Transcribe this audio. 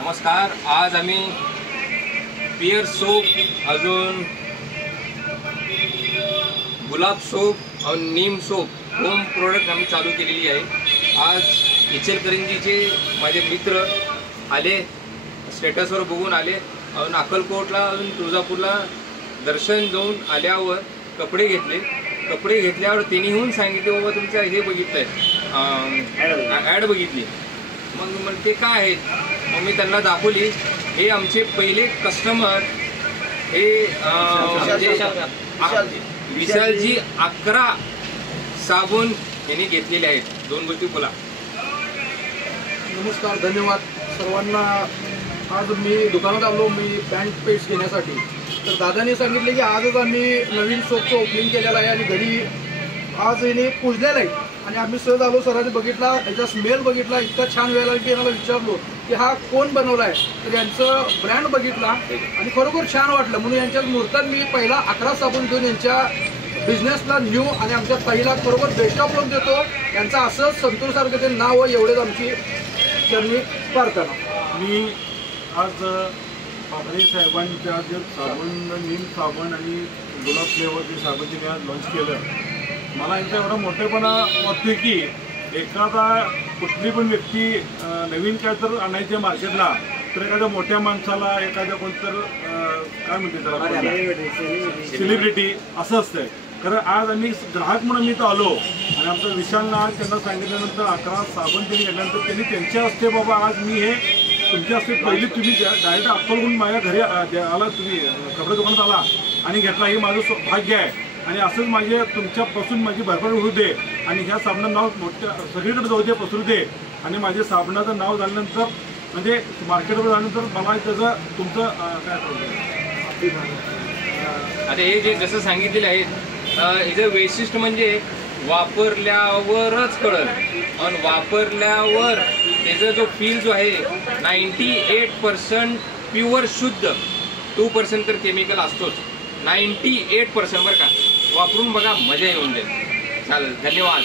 नमस्कार. आज आम्ही पियर सोप, अजून गुलाब सोप और नीम सोप होम प्रोडक्ट आम्ही चालू केलेली आहे. आज इचलकरंजीचे माझे मित्र आले, स्टेटसवर बघून आले. अजून अक्कलकोटला, अजून तुळजापूरला दर्शन जाऊन आल्यावर कपडे घेतले. कपडे घेतल्यावर त्यांनी येऊन सांगितले, बाबा तुमचं हे बघितलंय, ॲड बघितली. मग ते काय आहेत, मग मी त्यांना दाखवली. हे आमचे पहिले कस्टमर हे विशालजी 11 साबण यांनी घेतलेले आहेत. 2 गोष्टी बोला. नमस्कार, धन्यवाद सर्वांना. आज मी दुकानात आलो, मी पॅन्ट पेस्ट घेण्यासाठी. तर दादाने सांगितले की आजच आम्ही नवीन शॉपचं ओपनिंग केलेलं आहे आणि घरी आज याने पुजलेलं आहे. आणि आम्ही सहज आलो, सरांनी बघितला, याचा स्मेल बघितला, इतका छान वेळेला की याला विचारलो की हा कोण बनवला आहे. तर यांचं ब्रँड बघितला आणि खरोखर छान वाटलं. म्हणून यांच्या मुहूर्तात मी पहिला 11 साबण घेऊन यांच्या बिझनेसला न्यू आणि आमच्या ताईला बरोबर बेस्ट ऑफ लक देतो. यांचं असंच संतोष सारखं ते नाव एवढेच आमची त्यांनी प्रार्थना. मी आज बाबरे साहेबांच्या जे साबण, नीम साबण आणि गुलाब फ्लेवरचे साबण जे आज लॉन्च केलं, मला यांचा एवढा मोठेपणा वाटतो की एखादा कुठली पण व्यक्ती नवीन काय तर आणायचे मार्केटला, तर एखाद्या मोठ्या माणसाला, एखाद्या कोणतर काय म्हणते त्याला सेलिब्रिटी असं असतंय. कारण आज आम्ही ग्राहक म्हणून मी इथं आलो आणि आमचा विशालना त्यांना सांगितल्यानंतर 11 साबण त्यांनी घेतल्यानंतर त्यांनी त्यांच्या हस्ते, बाबा आज मी हे तुमच्या हस्ते पहिली तुम्ही डायरेक्ट अक्कलहून माझ्या घरी आला, तुम्ही कपडे दुकानात आला आणि घेतला, हे माझं भाग्य आहे. आणि असंच माझे तुमच्यापासून माझी भरभर होऊ दे आणि ह्या साबणाचं नाव मोठ्या सगळीकडे जाऊ दे, पसरू दे. आणि माझे साबणाचं नाव झाल्यानंतर म्हणजे मार्केटवर झाल्यानंतर मला त्याचं तुमचं काय आता हे जे जसं सांगितलेलं आहे, याचं वैशिष्ट्य म्हणजे वापरल्यावरच कळलं. आणि वापरल्यावर त्याचा जो फील जो आहे 98% प्युअर शुद्ध, 2% तर केमिकल असतोच. 98% बरं का. वापरून बघा, मजा येऊन जाईल. चालेल, धन्यवाद.